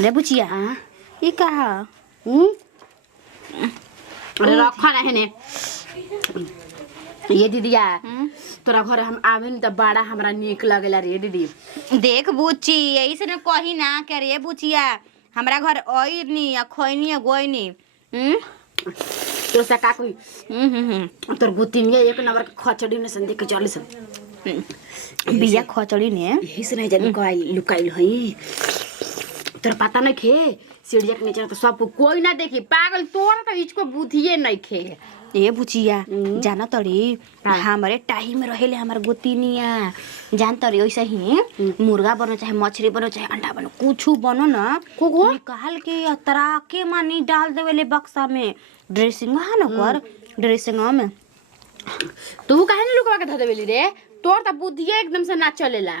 अरे बुचिया ये कहा अरे रखा रहे ने ये दीदिया तोरा घर हम आवे न त बड़ा हमरा नीक लगेला रे दीदी। देख बुची यही से न कही ना कि रे बुचिया हमरा घर ओइनी या खोइनी या गोइनी तो सा का कोई तोर बुतिनिया एक नंबर के खचड़ी ने संदे के चली सब बिया खचड़ी ने यही से नहीं जानी कोई लुकाइल हई तोर पता नहीं खे सीढ़िया के नीचे तो सब कोई ना देखी पागल तोर तो इसको बुधिए नहीं खे। ए बुचिया जाना तड़ी हमारे टाइम में रहेले हमार गोतिनिया जान तड़ी वैसे ही मुर्गा बनो चाहे मछली बनो चाहे अंडा बनो कुछ बनो ना निकाल के तरा के मानी डाल देवेले बक्सा में ड्रेसिंग है ना कर ड्रेसिंग में तू काहे न लुकवा के ध देवेली रे तोर त बुधिए एकदम से ना चलेला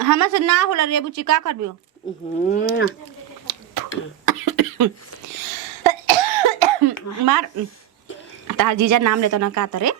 हमरा से ना होला रे बुची का करबियो मार तार जीजा नाम लेतो ना का तरे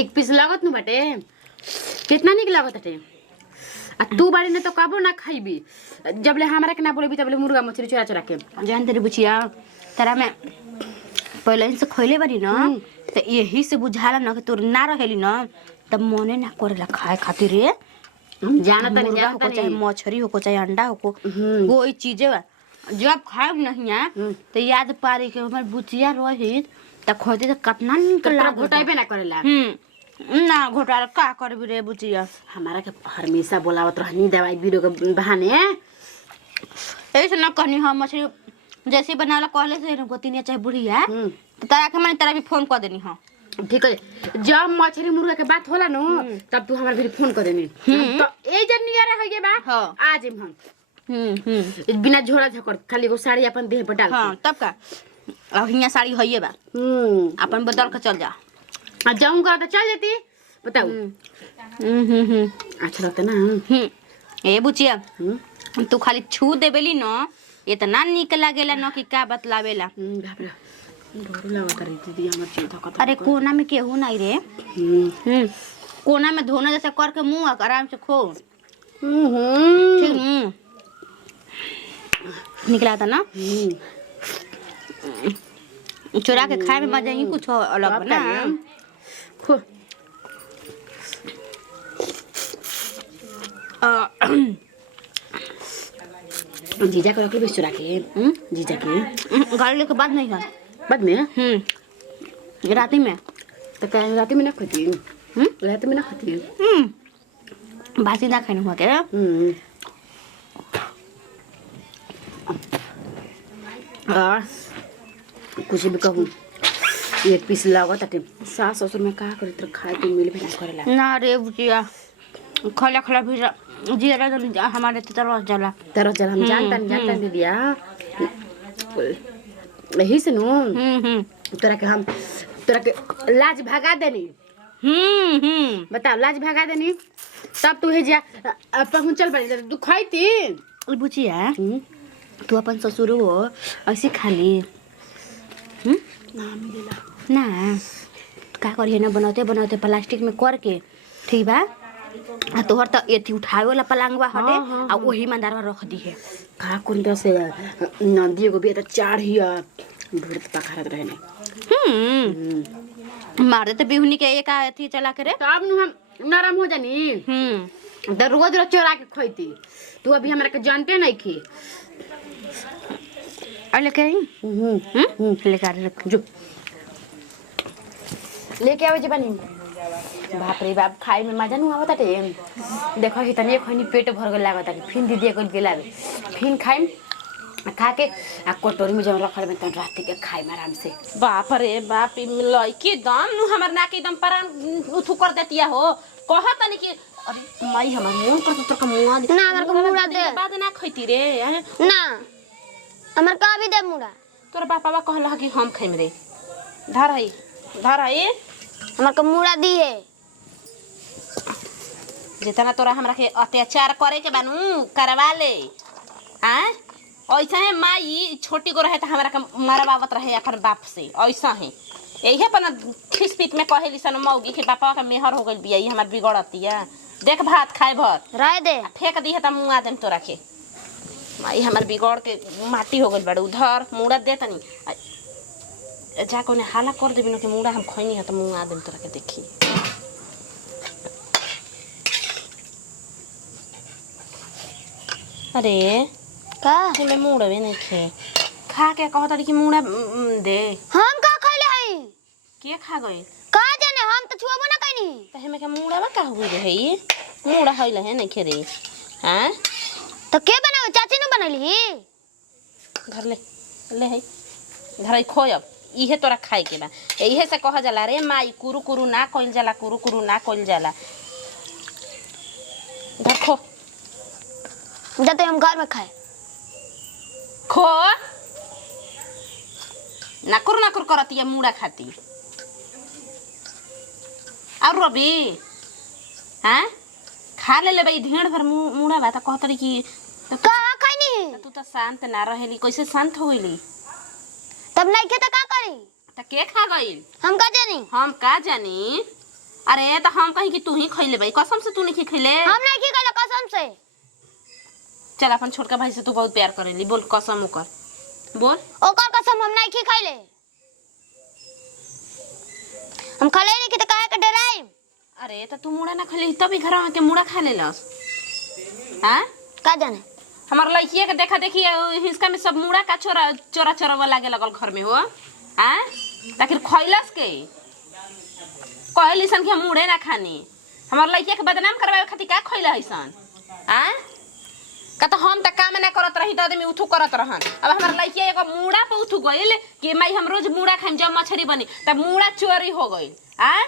एक पीस लागत न बटे कितना निक लागत हटे आ तू बाड़ी ने तो कबो ना खाइबी जबले हमरा के ना बोलेबी तबले मुर्गा मछली चुरा चुरा के जान तेरे बुचिया तारा में पहले से खइले बारी ना तो यही से बुझाला ना कि तोर ना रहेली ना तब मने ना करेला खाए खातिर रे जाना तनी मुर्गा हो चाहे मछली हो चाहे अंडा हो कोई चीजें बा जब खाए नहीं है तो याद पारी के हमर बुचिया रही त खोते त कतना निकल तोरा घोटाइबे ना करेला ना घोटाला का करबी रे बुचिया हमारा के हमेशा बोलावत रहनी दवाई बीरो के बहाने ऐसे ना कहनी हम मछली जैसे बनावला कहले से गोतिनिया चाहे बुढ़िया तो तारा के मैंने तारा भी फोन कर देनी हां ठीक है जब मछली मुर्गा के बात होला नो तब तू हमरा भी फोन कर देनी तो ए जन नियर है बा हां आज हम बिना झोला झकर खाली एगो साड़ी अपन देह पर डाल हां तब का अब हिया साड़ी हइए बा अपन बदल के चल जा आ जाऊंगा तो चल जाती बताओ अच्छा लगता ना ए बुचिया तू खाली छू देबेली न इतना निक लागेला न कि का बतलावेला घबरा डर लागत रे दीदी हमर चीज धकत अरे कोना में केहू नहीं रे कोना में धोना जैसे करके मुंह आराम से खो ठीक निकला था ना चुरा के खाए में मजा ही कुछ अलग ना खो जीजा को भी चुरा के जीजा के गाड़ी लेके बाद नहीं है बाद में राती में तो क्या राती में ना खाती राती में ना खाती बासी ना खाने हुआ क्या कुछ भी कहूँ एक पीस लागत ताटे सास ससुर में का करे तो खाए के मिल भी ना करेला ना रे बुचिया खला खला भी जीरा हमारे तरफ जाला हम जानता दीदिया यही से नु तोरा के लाज भगा देनी बताओ लाज भगा देनी तब तू हे जा पहुंचल बड़ी तू खाईती बुचिया तू अपन ससुर हो ऐसे खाली ना मिलेला ना का करिए ना बनाते बनाते प्लास्टिक में करके ठीक बा आ तोहर त एथी उठावे वाला पलंगवा हटे आ ओही मंदारवा रख दी है का कोन से नंदी को भी त चाढ़िया भूत पखारत रहने मार दे त बिहुनी के एक एथी चला के रे तब नु हम नरम हो जानी त रोज रोज चोरा के खइती तू अभी हमरा के जानते नहीं खी अले के लेके आ जो लेके आवे जे बनी बाप रे बाप खाए में मजा नहीं आवता टे देखो ही तनी खनी पेट भर गल लागता कि फिन दीदी को गेला फिन खाइम खा के आ कटोरी में जब रखल में तन रात के खाइम आराम से बाप रे बाप लइकी दम नु हमर ना के एकदम परान उथु कर देतिया हो कहत तनी कि अरे माई हमर मुंह कर तो मुंह ना हमर को मुड़ा दे बाद ना खइती रे ना हमर का भी दे मुड़ा तोर बापा कहला कि हम खइम रे धर है हमर को मुड़ा दी है जितना तोरा हमरा के अत्याचार करे के बानू करवा ले हां ऐसा है माई छोटी को रहे त हमरा के मरवावत रहे अपन बाप से ऐसा है यही अपन खिसपिट में कहेली सन मौगी के बापा का मेहर हो गइल बिया ई हमर बिगड़तिया देख भात खाए भर रह दे। फेंक दी है त मुआ देम तोरा के माई हमर बिगड़ के माटी हो गइल बड़ उधर मुड़ा दे तनी जा कोने हाला कर देबिनो के मुड़ा हम खइनी है त मुआ देम तोरा के देखी अरे का तुले मुड़ा भी नहीं खे खा के कहत कि मुड़ा दे हम का खइले हई? के खा गई का जाने हम तो छुआबो ना कइनी। त हमें के मुड़ा बा का हो रे ई मुड़ा हइले है नहीं खे रे हां तो के बनावे? चाची ने बनैली। घर ले है घर खोयब इहे तोरा खाए के बा इहे से कह जाला रे माई कुरु कुरु ना कइल जाला कुरु कुरु ना कइल जाला घर खो जाते हम घर में खाए। खो नाकुर करती है मुड़ा खाती और रवि हाँ खा ले भाई ढेर भर मुड़ा बा त कहतरी कि का खइनी? तू तो शांत ना रहेली कैसे शांत हो गइली तब नहीं खे त का करी? त के खा गइल हम का जानी? हम का जानी अरे त हम कहीं कि तू ही खइले भाई कसम से तू नहीं खइले हम नहीं खी गइल कसम से। चल अपन छोटका भाई से तू बहुत प्यार करेली बोल कसम ओकर बोल ओकर कसम हम नहीं खी खइले। हम खले नहीं कि त काहे के डराई? अरे त तू मुड़ा ना खइली तभी घर में के मुड़ा खा लेलस हां का जाने हमार लड़किए के देखा देखी हिस्सा में सब मुड़ा का चोरा चोरा चोरा लागे लगल घर में हो हां ताकि खइलस के कहली सन कि हम मुड़े ना खानी हमार लड़किए के बदनाम करवावे खातिर का खइला हइसन हां का तो हम त काम ना करत रही त आदमी उठू करत रहन अब हमार लड़किए एगो मुड़ा पे उठू गइल कि माई हम रोज मुड़ा खाइम जब मछली बनी तब मुड़ा चोरी हो गइल हां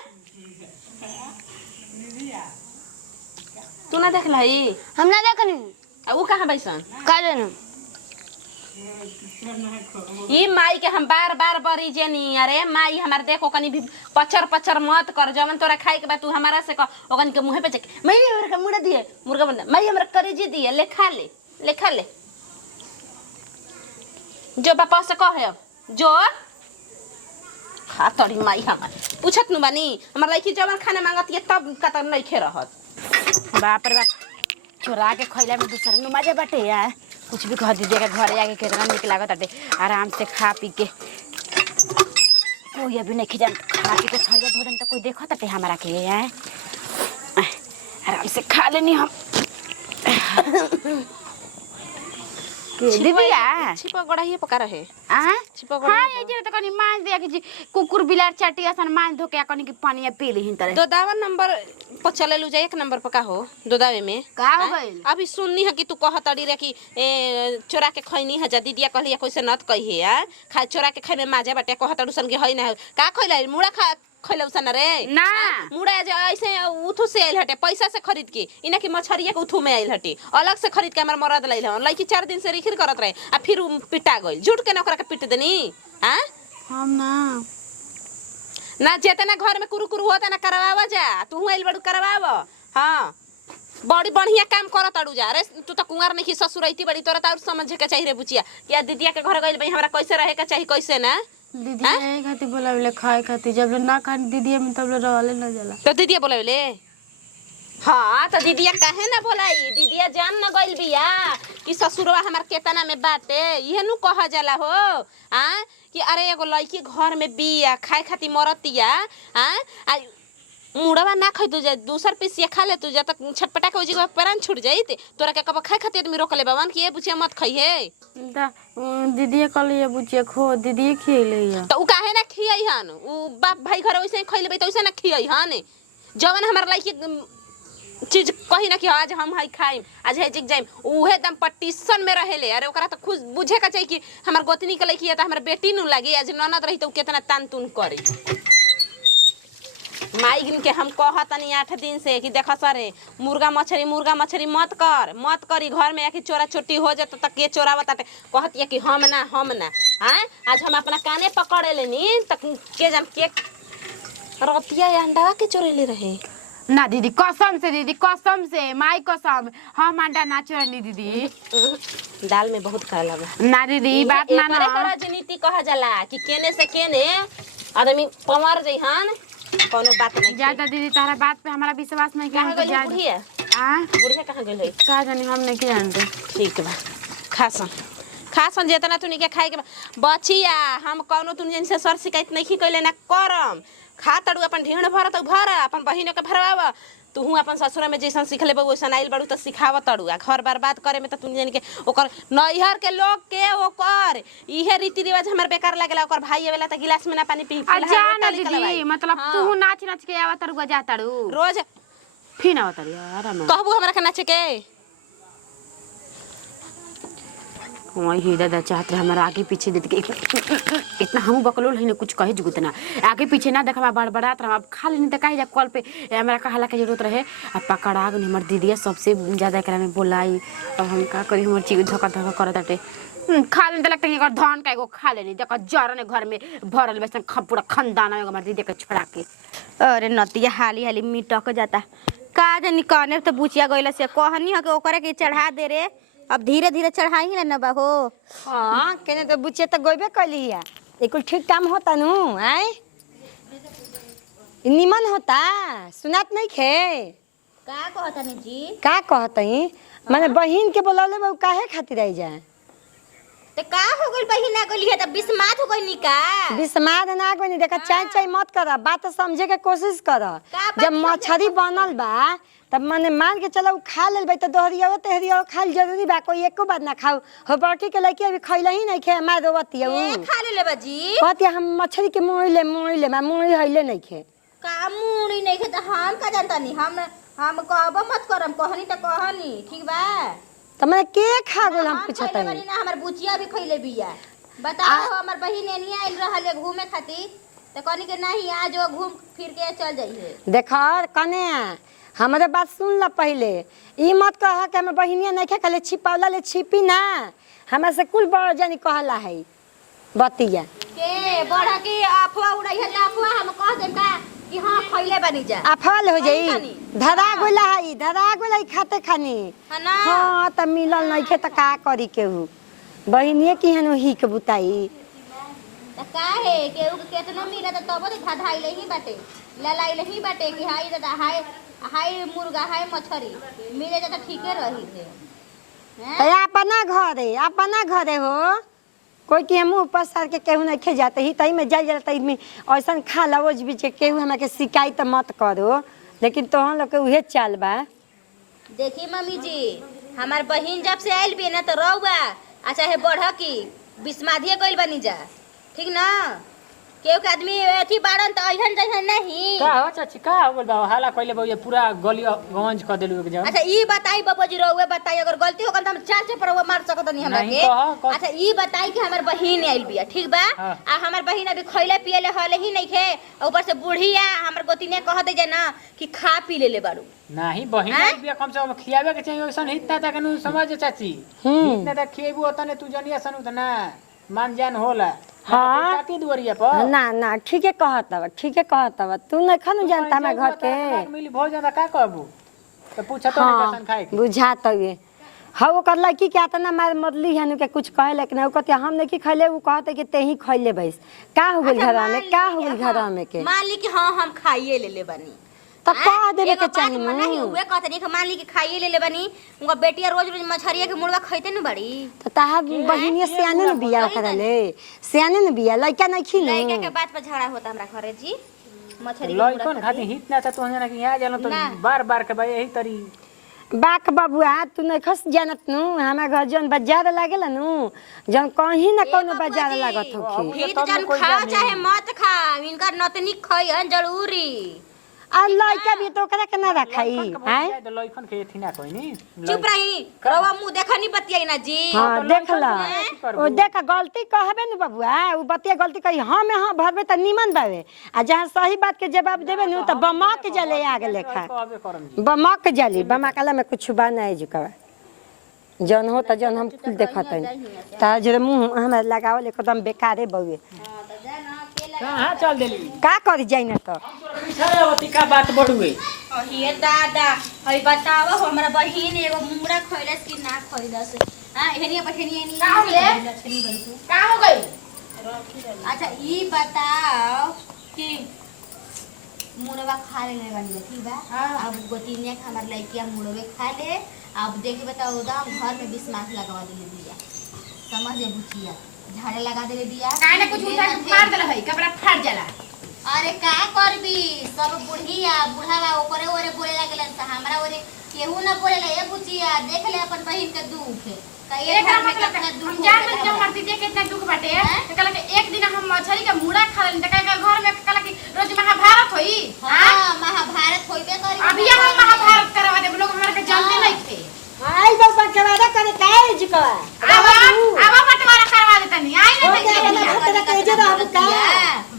तू ना देखला ही हम ना देखनी। ऊ कहां बैसन का जाने ई माई के हम बार बार बरी जेनी अरे माई हमार देखो कनी भी पचर पचर मत कर जवन तोरा खाए के बा तू हमारा से कह ओकन के मुंह पे चक माई हमरा का मुड़ा दिए मुर्गा बंदा माई हमरा करेजी दिए ले खा ले जो पापा से कहे अब जो खा तोरी माई हमार पूछत नु बानी हमार लड़की जवन खाना मांगत है तब कतर नहीं खे रहत बाप रे बाप चोरा के खइला में दूसरा नु मजा बाटे यार कुछ भी कह दीजिए के घरे आके कितना निक लागत बाटे आराम से खा पी के कोई अभी नहीं जान खा पी के थरिया धोरन तो कोई देखत बाटे हमरा के यार आराम से खा लेनी हम दीदिया छिपा गड़ाइए पका रहे आ छिपा हां ये जे त कनी मांस दिया के जी कुकुर बिलार चाटी असन मांस धोके कनी के पानी पी लिहिन तरे दो दावा नंबर पर चले लू जा एक नंबर पर का हो दो दावे में का हो गइल अभी सुननी है कि तू कह तड़ी रे कि चोरा के खैनी है जा दीदिया कहलिया कैसे नत कही है खा चोरा के खाए में माजा बाटे कह तड़ू सन के हई ना का खइला मुड़ा खा खइलौ सन रे ना मुड़ा जे ऐसे उथु से आइल हटे पैसा से खरीद के इना के मछरिया के उथु में आइल हटे अलग से खरीद के हमर मरद लइल हन लइकी 4 दिन से रिखिर करत रहे आ फिर पिटा गइल झूठ के नौकरा के पिट देनी हां हम ना जेतना घर में कुरु कुरु होता ना करवावा जा तू आइल बड़ू करवाव हां बड़ी बढ़िया काम करत अड़ू जा रे तू तो कुंवार नहीं ससुरैती बड़ी तोरा और समझ के चाहिए रे बुचिया क्या दीदिया के घर गइल भाई हमरा कैसे रहे के चाहिए कैसे ना दीदी ए खाती बोलावले खाए खाती जब ना खान दीदी में तब रहले न जाला तो दीदिया बोलावले हां तो दीदिया काहे ना बोलाई दीदिया जान न गइल बिया कि ससुरवा हमार केतना में बाटे इहे नु कह जाला हो हां कि अरे एगो लड़की घर में बिया खाए खाती मरतिया हां मुड़वा ना खइ तू जा दूसर पीस ये खा ले तू जा तक छटपटा के ओजी प्राण छूट जाइत तोरा के कब खाए खाती आदमी रोक ले बावन कि ए बुचिया मत खइहे दा दीदी कहलिए बुचिया खो दीदी खियले तो उ काहे ना खियई हन उ बाप भाई घर वैसे खइले बे तो वैसे ना खियई हन जवन हमर लड़की चीज कही ना कि आज हम हाई खाइम आज है जिक जाइम उहे दम पटिशन में रहेले अरे ओकरा तो खुद बुझे का चाहिए कि हमर गोतनी के लड़की है त हमर बेटी नु लागी आज ननद रही तो कितना तान तुन करी माईगिन के हम कहतनी 8 दिन से कि देख सरे मुर्गा मछली मत करी घर में कि चोरा चोटी हो जात त के चोरावत कहतिया कि हम ना हां आज हम अपना काने पकड़े लेनी त के जान के रतिया अंडा के चोरेले रहे ना दीदी कसम से माई कसम हम अंडा ना चोरनी दीदी दाल में बहुत खा लगा ना दीदी बात मानो राजनीति कहा जाला कि केने से केने आदमी पमर जइहन कोनो बात नहीं ज्यादा दीदी तारा बात पे हमारा विश्वास नहीं कहाँ किया गइल बुढ़िया बुढ़िया कहाँ गइल है का जानी हम नहीं जानते। ठीक बा खासन जेतना तू के खाए के बचिया हम कौनो तू से सर शिकायत नहीं कैले ना करम खा तड़ू अपन ढेण भर तो भर अपन बहिन के भरवा तू अपन ससुर में जैसन सीख लेबू वैसन आइल बड़ू तो सिखाव तड़ू आ घर बर्बाद करे में तो तू के ओकर नैहर के लोग के ओकर इहे रीति रिवाज हमर बेकार लागला ओकर भाई आवेला त गिलास में ना पानी पी जान दीदी मतलब तू नाच नाच के आवत तड़ू जा तड़ू रोज फिर आवत तड़ू यार हम कहबू हमरा के नाचे के वही दादा चाहत रहे हमारा आगे पीछे देख के इतना हम बकलोल है ना कुछ कहे जुगत ना आगे पीछे ना देखा बड़बड़ात रहा अब खा लेनी तो कहीं जा कॉल पे हमारा कहला के जरूरत रहे अब पकड़ा गई हमार दीदिया सबसे ज्यादा एकरा में बोलाई अब हम का करी हमार चीज धक्का धक्का करत बाटे खा लेनी तो लगता है धान का एगो खा लेनी देखा जरन घर में भरल वैसे पूरा खानदान है हमार दीदी के छोड़ा के अरे नतिया हाली हाली मिटक जाता का जानी कहने तो बुचिया गइला से कहनी ह के ओकरे के चढ़ा दे रे अब धीरे धीरे चढ़ाई ना बा हो। हाँ केने तो बुच्चे तो गोइबे कइली है एको ठीक काम होता नु आय निमन होता सुनात नहीं खे का कहता नी जी का कहतई माने बहिन के बोलौले बा काहे खातिर आई जाए तो का हो गइल बहिना गइली है त बिस्मात हो गइल नी का बिस्माद ना गनी देखा चाय चाय मत कर बात समझे के कोशिश कर जब मछरी बनल बा तब माने मान के चलो खा लेल बा त दोहरिया तेहरिया खाल जरूरी बा कोई एको बात ना खाओ हो बड़की के लइके अभी खइला ही नहीं खे मार रोवतिया खा ले बाजी कहतिया हम मछली के मोइले मा मोइ हइले नहीं खे का मुड़ी नहीं खे त हम का जानता नी हम कहब मत करम कहनी त कहनी ठीक बा त मैं के खा गेल हम पूछत है ना हमर बुचिया भी खइले बिया बताओ हमर बहिन एनिया आइल रहल है घूमे खातिर त कहनी के नहीं आज वो घूम फिर के चल जाइए देखा कने हमारे बात सुन ला पहले ई मत कह के हमर बहिनिया नहीं खे खाली छिपावला ले छिपी ना हमरा से कुल बड़ जानी कहला है बतिया के बड़ा के अफवा उड़ाई है अफवा हम कह देम का कि हां खइले बनी जा अफल हो जाई धरा गोला है खाते खानी है ना हां त मिलल नहीं खे त का करी केहू बहिनिया की हनु ही के बुताई त काहे केहू के केतना मिला त तब तो धाधाइले ही बाटे ललाइले ही बाटे कि हाई दादा हाय मुर्गा हाय मछरी मिले जा त ठीके रही थे त अपना घरे हो कोई के मुंह पर सर के केहू नहीं खे जाते ही तई में जाई जाता में ऐसन खा लवोज बीच के केहू हमरा के शिकायत मत करो लेकिन तोहन लोग के उहे चाल बा देखी मम्मी जी हमार बहिन जब से आइल भी ना तो रहुआ अच्छा है बढ़ की बिस्मादिए गइल बनी जा ठीक ना केहू के आदमी एथी बाड़न त अइहन जइहन नहीं का हो चाची का हो बोल बा हाला कइले बा ये पूरा गली गंज क देलु एक जगह अच्छा ई बताई बाबा जी रहुए बताई अगर गलती हो गल त हम चार से पर मार सकत नहीं हमरा नहीं, के कह। अच्छा ई बताई कि हमर बहिन आइल बिया ठीक बा हाँ। आ हमर बहिन अभी खइले पियले हले ही नहीं खे ऊपर से बुढ़िया हमर गोतिने कह दे जे ना कि खा पी लेले बाड़ू नहीं बहिन हैं? बिया कम से कम खियावे के चाहिए ओसन इतना तक नु समझ चाची इतना तक खिएबू ओतने तू जनिया सन उतना मान जान होला हाँ। काटी दुवरिया पर ना ठीके कहतव तू नहीं खानु जानता हमरा घर के मिली भोजन त का कहबू त पूछत नहीं कसन खाए के बुझात हुए हाँ ओकर लड़की के आता ना मार मदली हनु के कुछ कहे लेकिन वो कहते हम नहीं खैले वो कहते कि ते ही खैले बैस का हो गेल घर में का हो गेल घर में के मान ली कि हां हम खाइए ले बनी त कह देबे के चाहिए नहीं हुए कहते नहीं कि मान ली कि खाइए ले बनी उनका बेटिया रोज रोज मछरिया के मुर्गा खइते न बड़ी त ताहा बहिनिया सियाने न बिया ओकरा ले सियाने न बिया लइका नहीं खिनु लड़के के बात पर झगड़ा होता हमरा घरे जी मछरी लइकन खाती हित ना त तो जना कि यहाँ जानो तो बार के भाई यही तरी बाक बबुआ तू नहीं खस जानत नु हमरा घर जन बाजार लागेला नु जन कहीं ना कोनो बाजार लागत होखी हित जन खा चाहे मत खा इनका नतनी खइहन जरूरी आ लइका भी तो ओकरा के ना रखाई हैं लइकन के एथी ना कहनी चुप रही रवा मुंह देखनी बतियाई ना जी हां देखला ओ देख गलती कहबे न बबुआ उ बतिया गलती कही हां में हां भरबे त निमन बावे आ जहां सही बात के जवाब देबे नु त बमक जले आगे लेखा कहबे करम जी बमक जली बमकला में कुछ बा नहीं जुकवा जन हो त जन हम कुल देखत हई ता जरे मुंह हमरा लगावल एकदम बेकारे बउए कहां चल देली का करी जाई न त पिछावती का बात बढ़ुए ये दादा हई बताव हमरा बहिन एगो मुंगरा खइलस कि ना खइलस हां हेनिया बहिनिया नहीं का हो गई अच्छा ई बताओ कि मुड़वा खा ले बानी ठीक बा। अब गोतिनिया के हमार लइकिया मुड़वे खा ले। अब देख बताओ एकदम घर में बिस्मास लगवा देले दिया। समझ ले बुचिया झाड़े लगा देले दिया। काहे ना कुछ उठा के मार देला है कपड़ा फाट जाला। अरे का करबी सब बुढ़िया बुढ़ावा ओकरे ओरे बोले लागलन त हमरा ओरे केहू ना बोलेला। ए बुचिया देख ले अपन बहिन के दुख एकरा मतलब हम जान में जब मरती देख कितना दुख बाटे त कहला के एक दिन हम मछली का मुड़ा खा लेन त कहला घर में कहला कि रोज महाभारत होई। हां महाभारत होइबे करी। अभी हम महाभारत करवा दे लोग हमरा के जानते नहीं थे। आई बाबा बंटवारा करे काहे जी का आवा बंटवारा करवा देता नहीं आई ना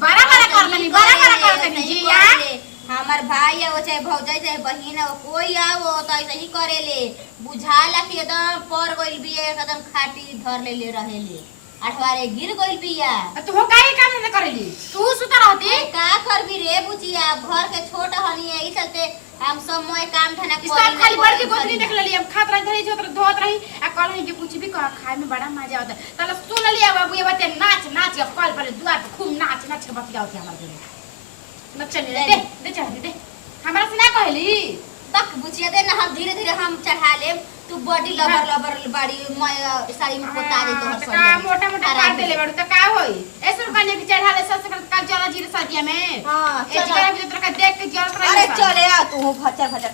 बड़ा कर देनी जी यार। हमार भाई है वो चाहे भौजाई चाहे बहिन है वो कोई आओ तो ऐसे ही करेले। बुझाला कि एकदम पर गइल बिया एकदम खाटी धर लेले रहेले। अठवारे गिर गइल बिया। तू हो काहे काम न करेली तू सुता रहती का करबी रे बुचिया घर के छोट हनी है ई चलते हम सब मोए काम धना इस बार खाली बड़की गोतनी देख लेली हम खात रही धरी जोत धोत रही आ कहलही कि कुछ भी कह खाए में बड़ा मजा आता तले सुन लिया बाबू ये बाते नाच नाच के कॉल पर दुआर पे खूब नाच नाच के बतियाओ थे हमर घरे नचने दे चढ़ दे हमरा से ना कहली तक बुचिया दे ना हम धीरे धीरे हम चढ़ा ले। तू बॉडी लबर बाड़ी मैं साड़ी में पोता दे तो का मोटा मोटा काट देले बड़ू त का होई ऐसे कन्या के चढ़ा ले सब से का जला जीरे सदिया में हां ए जरा भी तोरा देख के जल कर अरे चले आ तू भचर भचर